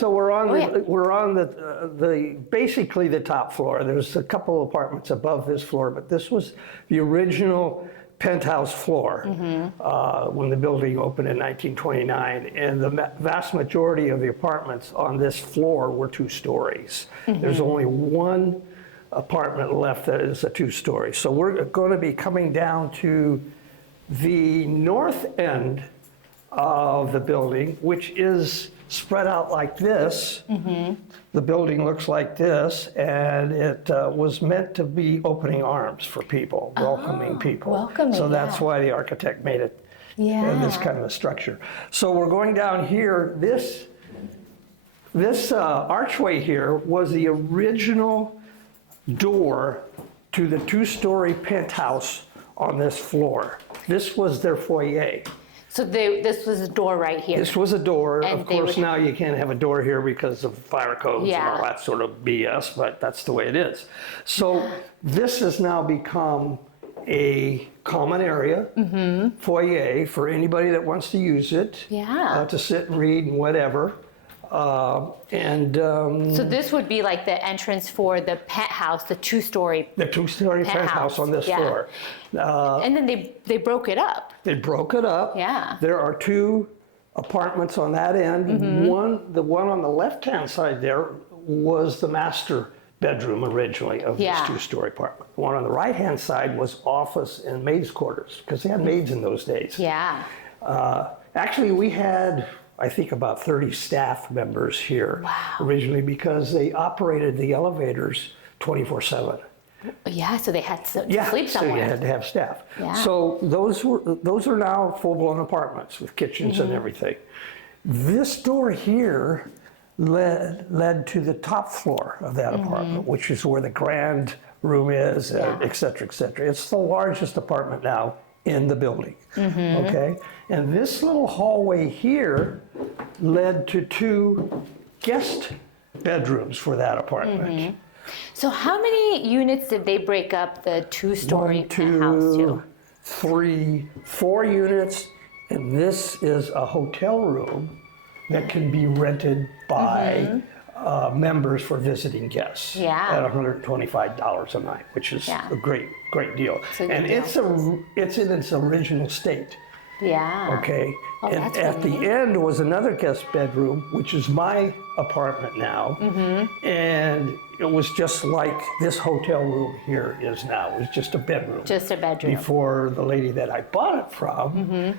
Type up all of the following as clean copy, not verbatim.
So we're on the basically the top floor. There's a couple of apartments above this floor, but this was the original penthouse floor when the building opened in 1929, and the vast majority of the apartments on this floor were 2 stories. There's only one apartment left that is a 2-story. So we're going to be coming down to the north end of the building, which is spread out like this. The building looks like this, and it was meant to be opening arms for people, welcoming people. So that's why the architect made it in this kind of a structure. So we're going down here. This archway here was the original door to the 2-story penthouse on this floor. This was their foyer. So this was a door right here. This was a door. And of course, now you can't have a door here because of fire codes and all that sort of BS, but that's the way it is. So this has now become a common area, foyer, for anybody that wants to use it, to sit and read and whatever. So this would be like the entrance for the penthouse, the 2-story. The 2-story penthouse on this floor. And then they broke it up. They broke it up. Yeah. There are 2 apartments on that end. The one on the left-hand side there was the master bedroom originally of this 2-story apartment. The one on the right-hand side was office and maids' quarters, because they had maids in those days. Yeah. Actually, we had, I think, about 30 staff members here originally, because they operated the elevators 24/7. Yeah, so they had to sleep somewhere. So you had to have staff. So those are now full-blown apartments with kitchens and everything. This door here led to the top floor of that apartment, which is where the grand room is, et cetera, et cetera. It's the largest apartment now in the building. Okay, and this little hallway here led to 2 guest bedrooms for that apartment. So how many units did they break up the 2-story penthouse to? 3, 4 units, and this is a hotel room that can be rented by members for visiting guests at $125 a night, which is a great deal. And it's in its original state. Okay. And at the end was another guest bedroom, which is my apartment now. And it was just like this hotel room here is now. It was just a bedroom. Just a bedroom. Before the lady that I bought it from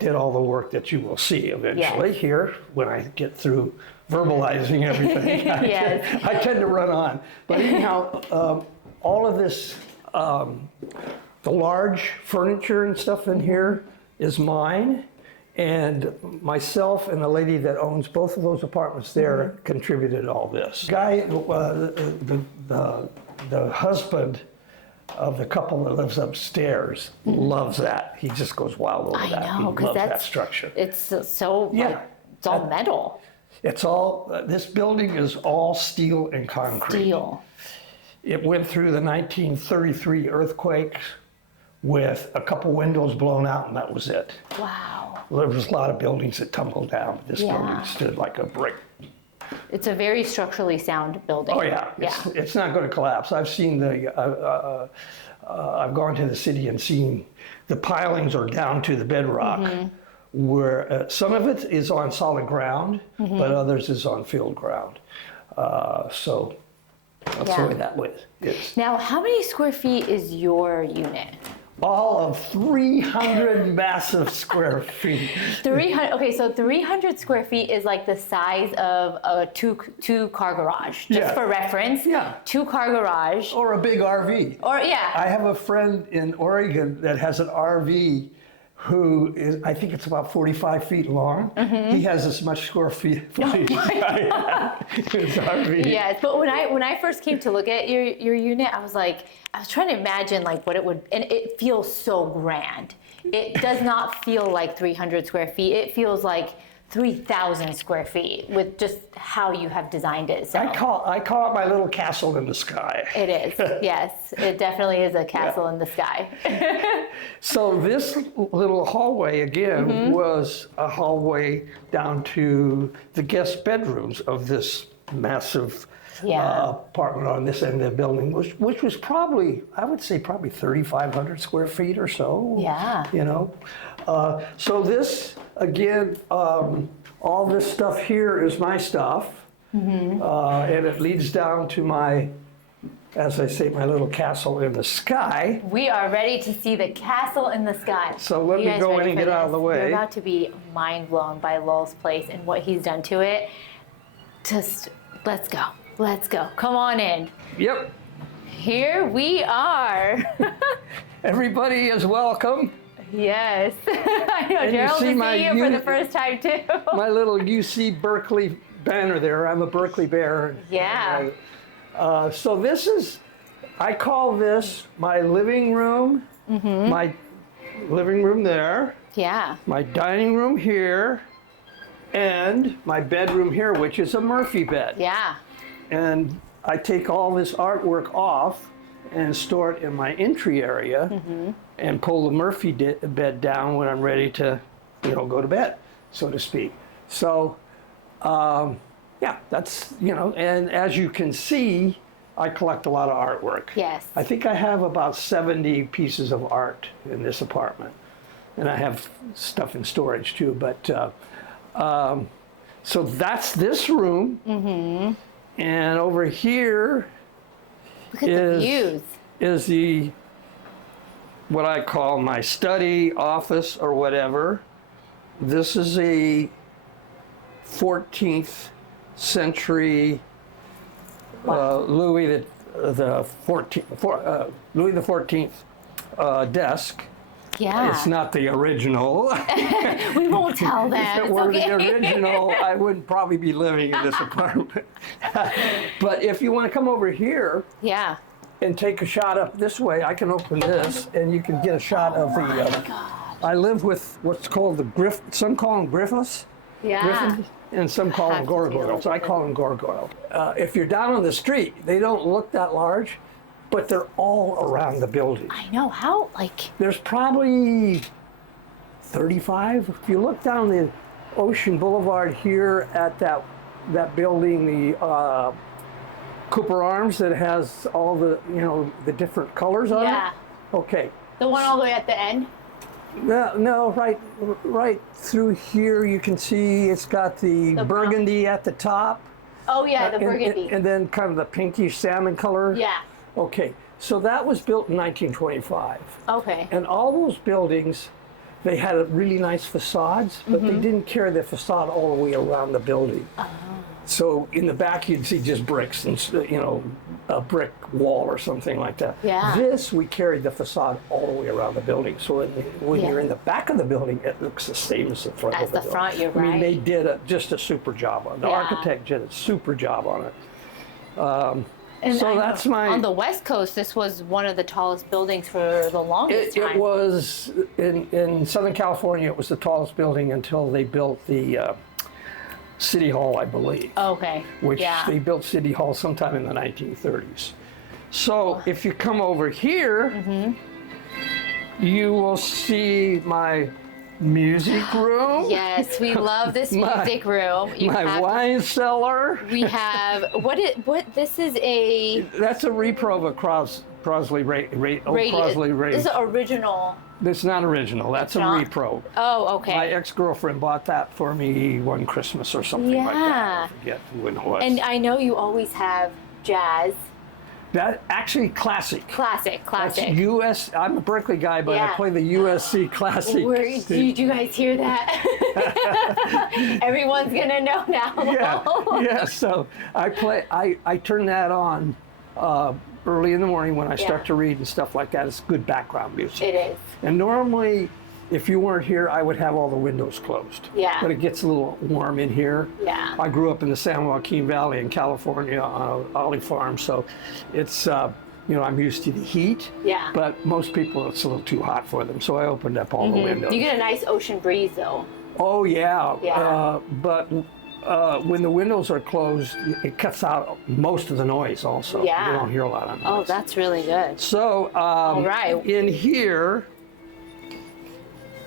did all the work that you will see eventually here when I get through verbalizing everything. I tend to run on. But anyhow, all of this, the large furniture and stuff in here is mine, and myself and the lady that owns both of those apartments there contributed all this. Guy, the husband of the couple that lives upstairs loves that. He just goes wild over that. I know, because that structure. It's so it's all metal. It's all, this building is all steel and concrete. Steel. It went through the 1933 earthquake with a couple windows blown out, and that was it. Wow. Well, there was a lot of buildings that tumbled down, but this building stood like a brick. It's a very structurally sound building. Oh yeah, it's not going to collapse. I've seen I've gone to the city and seen the pilings are down to the bedrock, where some of it is on solid ground, but others is on field ground. So that's the way that is. Now, how many square feet is your unit? All of 300 massive square feet. 300. Okay, so 300 square feet is like the size of a two-car garage. Just for reference. 2-car garage. Or a big RV. Or I have a friend in Oregon that has an RV who is, I think it's about 45 feet long. He has as much square feet as his RV. Yes, but when I first came to look at your unit, I was trying to imagine like what it would, and it feels so grand. It does not feel like 300 square feet. It feels like 3,000 square feet with just how you have designed it. So I call it my little castle in the sky. it is, yes. It definitely is a castle in the sky. So this little hallway, again, was a hallway down to the guest bedrooms of this massive apartment on this end of the building, which was probably, I would say, probably 3,500 square feet or so. Yeah. You know, so this again, all this stuff here is my stuff, and it leads down to my, as I say, my little castle in the sky. We are ready to see the castle in the sky. So let me go in and get out of the way. You're about to be mind blown by Lowell's place and what he's done to it. Just let's go. Let's go. Come on in. Yep. Here we are. Everybody is welcome. Yes. I know. And you Gerald see is my seeing you for the first time too. My little UC Berkeley banner there. I'm a Berkeley Bear. Yeah. So this is, I call this my living room. My living room there. Yeah. My dining room here. And my bedroom here, which is a Murphy bed. Yeah. And I take all this artwork off and store it in my entry area and pull the Murphy bed down when I'm ready to, go to bed, so to speak. So, yeah, that's, and as you can see, I collect a lot of artwork. Yes. I think I have about 70 pieces of art in this apartment. And I have stuff in storage too, but so that's this room. And over here Look at the views. is the, what I call my study, office, or whatever. This is a 14th century Louis the 14th desk. Yeah. It's not the original. We won't tell them. If it It's were okay. the original, I wouldn't probably be living in this apartment. But if you want to come over here Yeah. and take a shot up this way, I can open this and you can get a shot of the. I live with what's called the some call them griffins. Yeah. Griffins, and some call them have to deal gargoyles. with I call them gargoyles. If you're down on the street, they don't look that large, but they're all around the building. I know. How, like. There's probably 35. If you look down the Ocean Boulevard here at that building, the Cooper Arms that has all the the different colors on Yeah. it. Okay. The one all the way at the end? No, right through here you can see it's got the burgundy at the top. Oh, yeah, the burgundy. And then kind of the pinkish salmon color. Yeah. Okay, so that was built in 1925. Okay. And all those buildings, they had really nice facades, but they didn't carry the facade all the way around the building. So in the back you'd see just bricks and a brick wall or something like that. Yeah. This, we carried the facade all the way around the building. So when you're in the back of the building, it looks the same as the front As of the the building. front, you're I mean, right. they did just a super job on it. The Yeah. architect did a super job on it. And So I know that's my... On the West Coast, this was one of the tallest buildings for the longest time. It was, in Southern California, it was the tallest building until they built the City Hall, I believe. Okay. Which yeah. they built City Hall sometime in the 1930s. So if you come over here, you will see my music room. Yes, we love this music room. My wine cellar. We have this is a That's a repro of Crosley Ray. This is an original. It's not original. That's a not? repro. Oh, okay. My ex-girlfriend bought that for me one Christmas or something like that. I forget when it was. And I know you always have jazz. That actually classic. Classic. That's US. I'm a Berkeley guy, but I play the USC classic. Did you guys hear that? Everyone's gonna know now. Yeah. So I play. I turn that on early in the morning when I start to read and stuff like that. It's good background music. It is. And normally, if you weren't here, I would have all the windows closed. Yeah. But it gets a little warm in here. Yeah. I grew up in the San Joaquin Valley in California on an olive farm, so it's I'm used to the heat. Yeah. But most people, it's a little too hot for them, so I opened up all the windows. You get a nice ocean breeze though. Oh, yeah. Yeah. But when the windows are closed, it cuts out most of the noise also. Yeah. You don't hear a lot of noise. Oh, that's really good. So right. in here,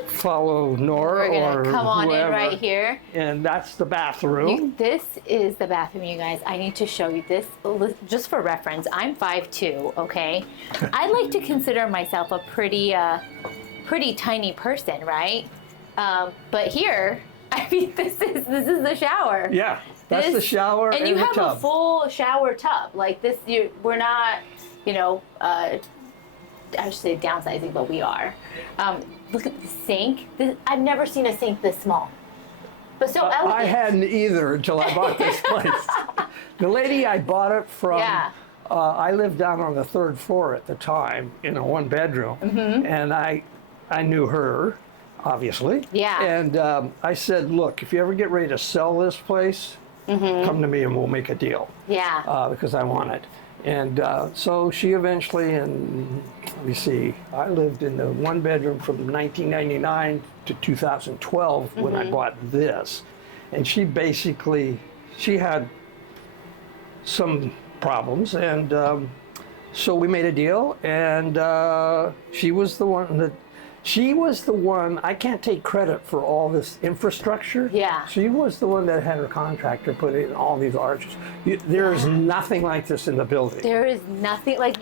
follow Nora We're or gonna come on whoever, in right here. and that's the bathroom. This is the bathroom, you guys. I need to show you this just for reference. I'm 5'2", okay? I like to consider myself a pretty tiny person, right? But here, I mean, this is the shower. Yeah, that's the shower and and you the have tub. a full shower tub like this. We're not, I should say downsizing, but we are. Look at the sink. I've never seen a sink this small, but so elegant. I hadn't either until I bought this place. The lady I bought it from, Yeah. I lived down on the 3rd floor at the time in a 1-bedroom, and I knew her, obviously. Yeah. And I said, look, if you ever get ready to sell this place, come to me and we'll make a deal. Yeah. Because I want it. And so she eventually, and let me see, I lived in the 1-bedroom from 1999 to 2012 when I bought this. And she had some problems, and so we made a deal, and she was the one, I can't take credit for all this infrastructure. Yeah. She was the one that had her contractor put in all these arches. There is nothing like this in the building. There is nothing like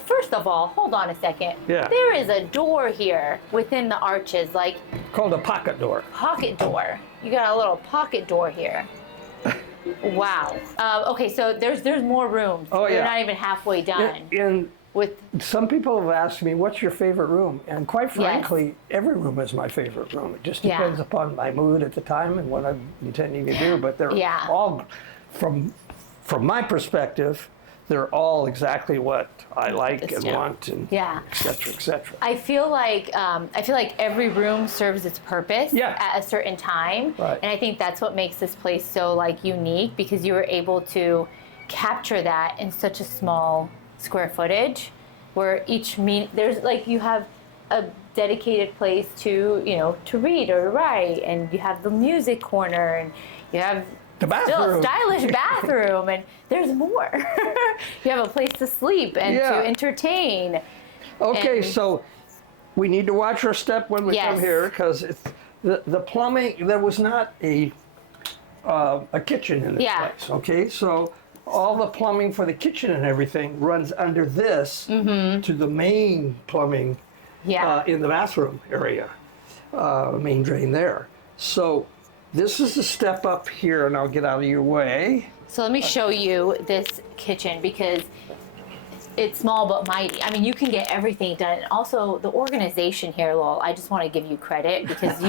first of all, hold on a second. Yeah. There is a door here within the arches, like Called a pocket door. pocket door. You got a little pocket door here. Wow. Okay, so there's more rooms. Oh, yeah. We're not even halfway done And with. some people have asked me, what's your favorite room? And quite frankly, every room is my favorite room. It just Yeah. depends upon my mood at the time and what I'm intending to do. But they're Yeah. all, from my perspective, they're all exactly what I like and Yeah. want, and Yeah. et cetera, et cetera. I feel like every room serves its purpose Yeah. at a certain time, Right. and I think that's what makes this place so unique, because you were able to capture that in such a small square footage, where there's you have a dedicated place to read or write, and you have the music corner, and you have The still a bathroom. stylish bathroom, and there's more. You have a place to sleep and Yeah. to entertain. Okay, And- so we need to watch our step when we come Yes. here, because the plumbing, there was not a kitchen in this Yeah. place, okay? So all the plumbing for the kitchen and everything runs under this to the main plumbing Yeah. in the bathroom area, main drain there. So this is the step up here, and I'll get out of your way. So let me show you this kitchen, because it's small but mighty. I mean, you can get everything done. And also, the organization here, Lowell, I just want to give you credit, because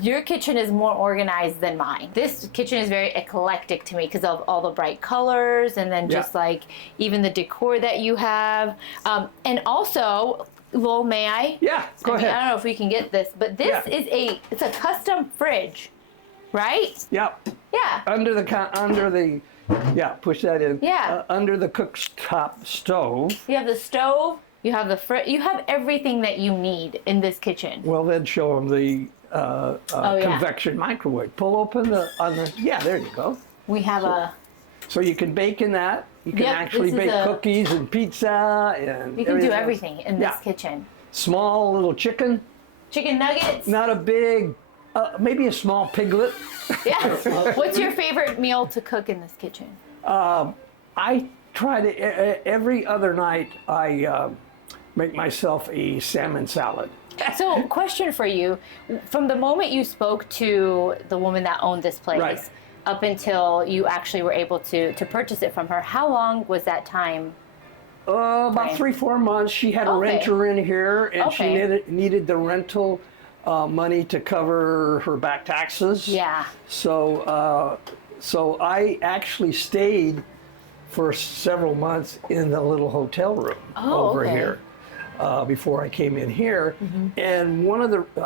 your kitchen is more organized than mine. This kitchen is very eclectic to me because of all the bright colors, and then just even the decor that you have. And also, Lowell, may I? Yeah, go ahead. I don't know if we can get this, but this Yeah. is it's a custom fridge, right? Yep. Yeah. Push that in. Yeah. Under the cooktop stove. You have the stove, you have you have everything that you need in this kitchen. Well, then show them the yeah. convection microwave. Pull open yeah, there you go. We have So you can bake in that. You can Yep, actually this is bake a- cookies and pizza and you can do else. everything in this Yeah. kitchen. Small little chicken, Chicken nuggets. not a big, maybe a small piglet. Yeah. What's your favorite meal to cook in this kitchen? I try to, every other night, I make myself a salmon salad. So, question for you. From the moment you spoke to the woman that owned this place, Right. up until you actually were able to purchase it from her, how long was that time? About Right. 3-4 months. She had a Okay. renter in here, and she Okay. needed the rental money to cover her back taxes. Yeah. So I actually stayed for several months in the little hotel room over okay. here before I came in here. And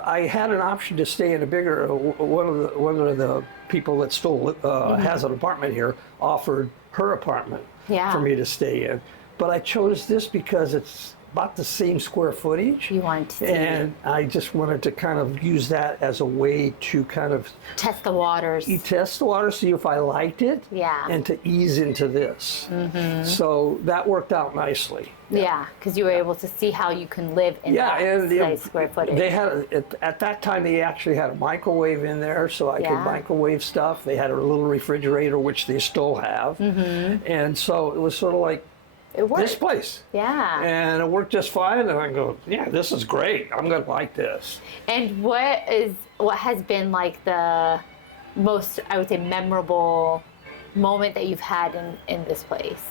I had an option to stay in a bigger. One of the people that still has an apartment here offered her apartment Yeah. for me to stay in. But I chose this because it's about the same square footage. You want to And I just wanted to kind of use that as a way to kind of test the waters. test the water, see if I liked it, Yeah. and to ease into this. So that worked out nicely. Yeah, because you were able to see how you can live in Yeah, that and size square footage. they had at that time they actually had a microwave in there, so I could Yeah. microwave stuff. They had a little refrigerator, which they still have, and so it was sort of like it worked. this place. Yeah. And it worked just fine. And I go, yeah, this is great. I'm gonna like this. And what has been like the most, I would say, memorable moment that you've had in this place?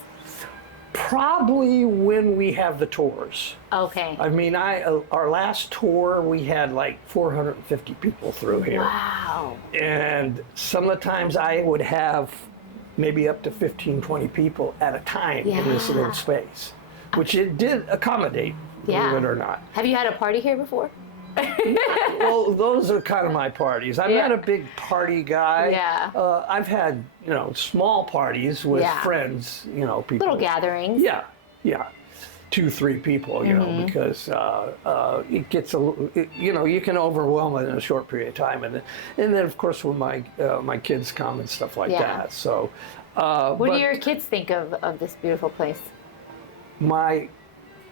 Probably when we have the tours. Okay. I mean, our last tour we had like 450 people through here. Wow. And some of the times I would have maybe up to 15, 20 people at a time in this little space, which it did accommodate, believe it or not. Have you had a party here before? Well, those are kind of my parties. I'm not a big party guy. Yeah. I've had, small parties with friends, people. Little gatherings. Yeah, yeah. 2, 3 people, because it gets a little, you can overwhelm it in a short period of time. And then of course, when my kids come and stuff like that. So, what do your kids think of this beautiful place? My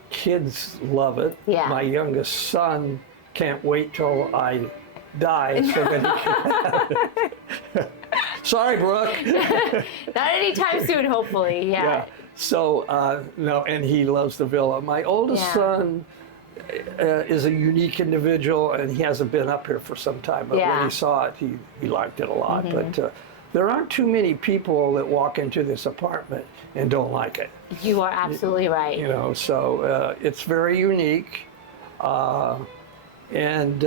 kids love it. Yeah. My youngest son can't wait till I die so that he can have it. Sorry, Brooke. Not anytime soon, hopefully. Yeah. So, no, and he loves the villa. My oldest son is a unique individual, and he hasn't been up here for some time. But when he saw it, he liked it a lot. But there aren't too many people that walk into this apartment and don't like it. You are absolutely right. So it's very unique. And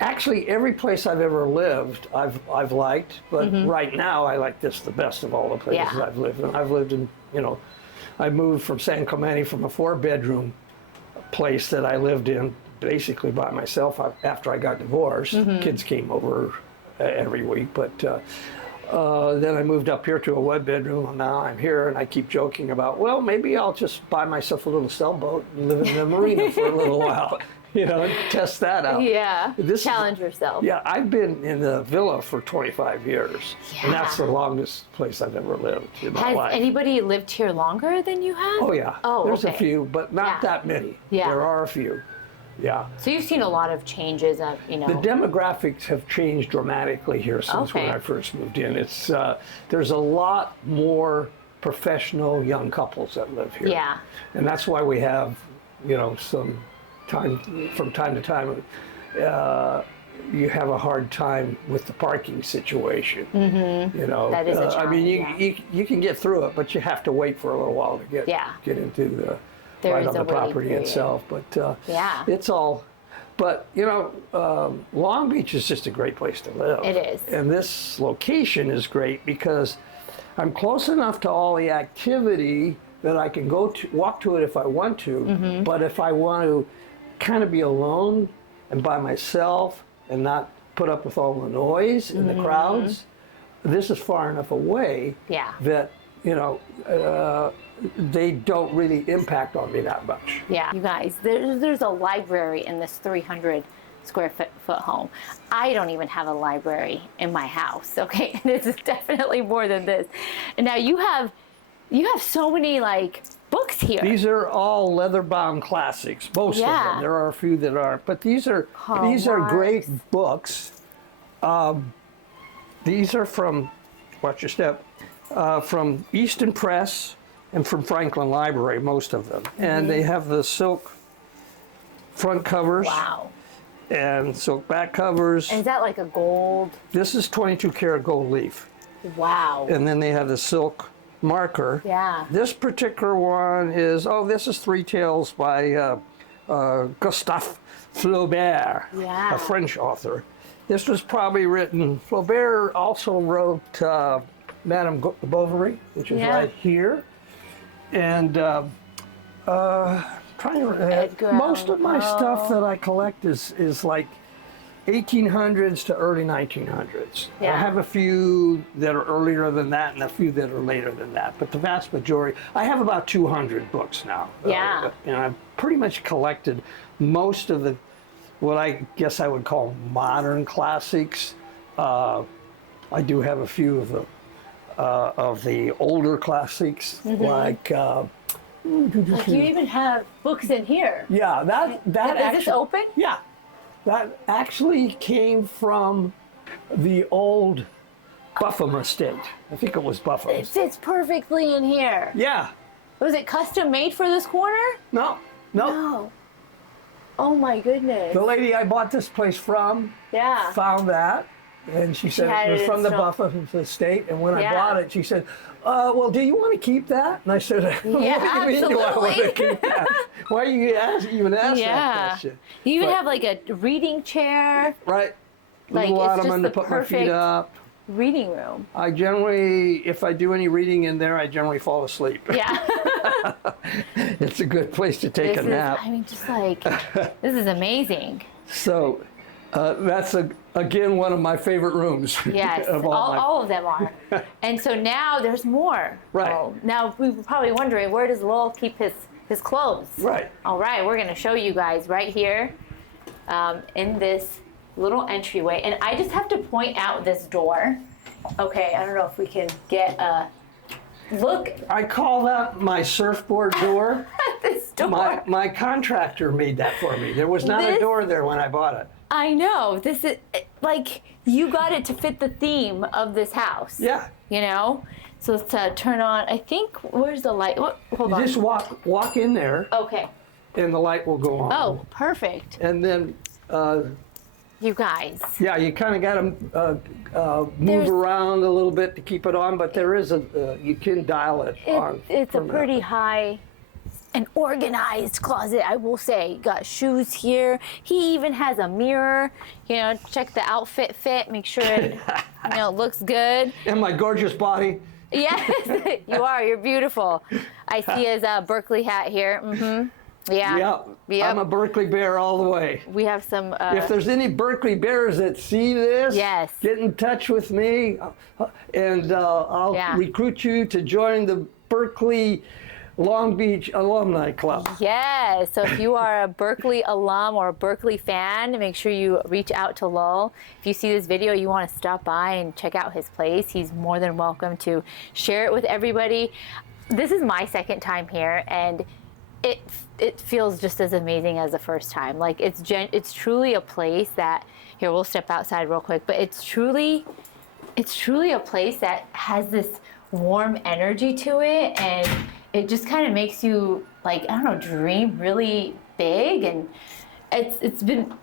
actually, every place I've ever lived, I've liked. But right now, I like this the best of all the places I've lived. And I've lived in, I moved from San Clemente from a 4-bedroom place that I lived in basically by myself after I got divorced. Kids came over every week, but then I moved up here to a 1-bedroom, and now I'm here, and I keep joking about, well, maybe I'll just buy myself a little sailboat and live in the marina for a little while, and test that out. Yeah, challenge yourself. Yeah, I've been in the villa for 25 years, and that's the longest place I've ever lived in my life. Has anybody lived here longer than you have? Oh, yeah. Oh, There's a few, but not that many. Yeah. There are a few. Yeah. So you've seen a lot of changes of, The demographics have changed dramatically here since when I first moved in. It's there's a lot more professional young couples that live here. Yeah. And that's why we have, some time from time to time you have a hard time with the parking situation. That is a challenge. I mean, you can get through it, but you have to wait for a little while to get into the right on the property itself. But it's all. But Long Beach is just a great place to live. It is. And this location is great because I'm close enough to all the activity that I can walk to it if I want to. But if I want to kind of be alone and by myself and not put up with all the noise and the crowds, this is far enough away that they don't really impact on me that much. Yeah, you guys, there's a library in this 300 square foot home. I don't even have a library in my house, okay? This is definitely more than this. And now you have so many books here. These are all leather-bound classics, most of them. There are a few that aren't, but these are great books. These are from, watch your step, from Easton Press and from Franklin Library, most of them. And they have the silk front covers. Wow. And silk back covers. And is that like a gold? This is 22 karat gold leaf. Wow. And then they have the silk marker. Yeah. This particular one is, this is Three Tales by Gustave Flaubert, a French author. This was probably written, Flaubert also wrote Madame Bovary, which is right here. And most of my stuff that I collect is like 1800s to early 1900s. I Yeah. have a few that are earlier than that and a few that are later than that, but the vast majority, I have about 200 books now. Yeah. And I've pretty much collected most of the, what I guess I would call modern classics. I do have a few of the older classics, like, Like you even have books in here. yeah, that Is actually, this open? yeah, that actually came from the old Buffum estate. I think it was Buffum. It fits perfectly in here. Yeah, Was it custom made for this corner? no. No. Oh my goodness. The lady I bought this place from Yeah. found that, and she said had it was it from the installed. Buffum estate. And when I Yeah. bought it, she said, "Well, do you want to keep that?" And I said, "What Yeah, do you mean do I want to absolutely. keep that? Why you even ask that Yeah. question?" You even But- have like a reading chair, Right. Like, Little it's ottoman to just the put my feet perfect- up. reading room. I generally, if I do any reading in there, I generally fall asleep. Yeah. It's a good place to take This a nap. I mean, just like, this is amazing. So that's again one of my favorite rooms. Yes, of all of them are. And so now there's more. Right. Well, now we were probably wondering, where does Lowell keep his clothes? Right. All right, we're going to show you guys right here in this little entryway. And I just have to point out this door. Okay, I don't know if we can get a look I call that my surfboard door. at this door. My contractor made that for me. There was not a This- door there when I bought it. I know. This is like, you got it to fit the theme of this house. Yeah. You know? So let's turn on, I think, where's the light? Hold You on. just walk in there Okay. and the light will go on. Oh, perfect. And then, You guys. yeah, you kind of got to move There's- around a little bit to keep it on, but there is you can dial it on. It's a permanently. pretty high and organized closet, I will say. Got shoes here. He even has a mirror. You know, check the outfit fit, make sure it looks good. And my gorgeous body. Yes, you are. You're beautiful. I see his Berkeley hat here. Mm-hmm. Yeah. Yep. Yep. I'm a Berkeley Bear all the way. We have some. If there's any Berkeley Bears that see this, Yes. get in touch with me, and I'll Yeah. recruit you to join the Berkeley Long Beach Alumni Club. Yes. So if you are a Berkeley alum or a Berkeley fan, make sure you reach out to Lowell. If you see this video, you want to stop by and check out his place, he's more than welcome to share it with everybody. This is my second time here, and it feels just as amazing as the first time. Like, it's truly a place that, here, we'll step outside real quick, but it's truly a place that has this warm energy to it, and it just kind of makes you, like, I don't know, dream really big, and it's been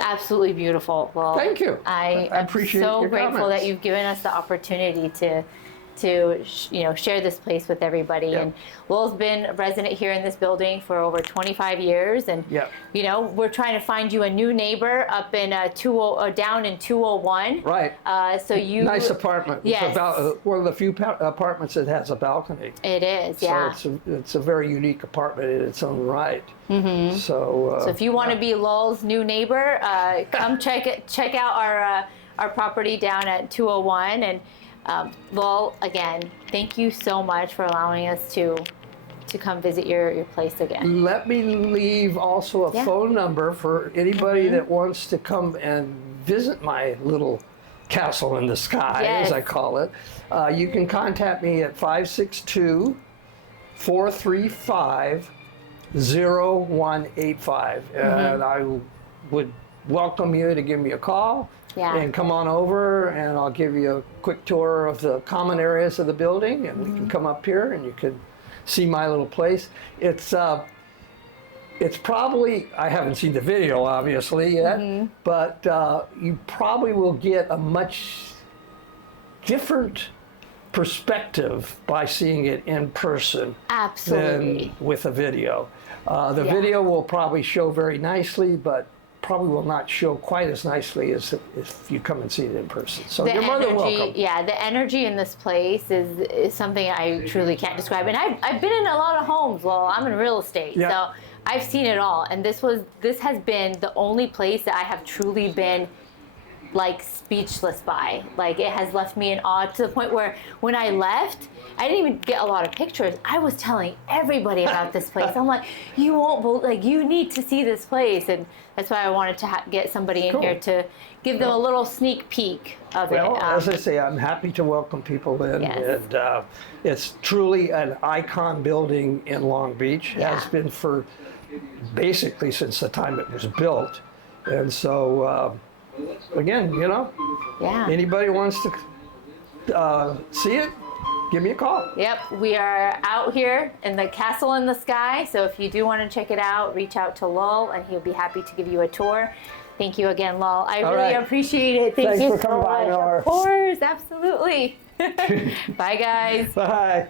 absolutely beautiful. Well, Thank you. I I am appreciate so your grateful comments. that you've given us the opportunity to share this place with everybody. Yep. And Lowell's been a resident here in this building for over 25 years, and Yep. we're trying to find you a new neighbor up in down in 201. Right. So you Nice apartment. Yes. It's about one of the few apartments that has a balcony. It is, yeah. So it's a very unique apartment in its own right. Mm-hmm. So So if you want to be Lowell's new neighbor, come check out our property down at 201. And Lowell, again, thank you so much for allowing us to come visit your place again. let me leave also a Yeah. phone number for anybody that wants to come and visit my little castle in the sky, Yes. as I call it. You can contact me at 562-435-0185. And I would welcome you to give me a call. Yeah. And come on over, and I'll give you a quick tour of the common areas of the building, and we can come up here and you can see my little place. It's probably, I haven't seen the video obviously yet, but you probably will get a much different perspective by seeing it in person Absolutely. than with a video. The Yeah. video will probably show very nicely, but probably will not show quite as nicely as if you come and see it in person. So The you're more than energy, welcome. yeah, the energy in this place is something I truly can't describe. And I've been in a lot of homes. Well, I'm in real estate, Yeah. so I've seen it all. And this has been the only place that I have truly been like speechless by. Like it has left me in awe to the point where when I left, I didn't even get a lot of pictures. I was telling everybody about this place. I'm like, you won't like you need to see this place, and that's why I wanted to get somebody in Cool. here to give them a little sneak peek of Well, it. as I say, I'm happy to welcome people in, Yes. and it's truly an icon building in Long Beach. Yeah. Has been for basically since the time it was built, and so again, you know, Yeah. anybody wants to see it, give me a call. Yep, we are out here in the castle in the sky. So if you do want to check it out, reach out to Lowell and he'll be happy to give you a tour. Thank you again, Lowell. I All really right. appreciate it. Thank Thanks you for so coming by, much. Nora. Of course, absolutely. Bye, guys. Bye.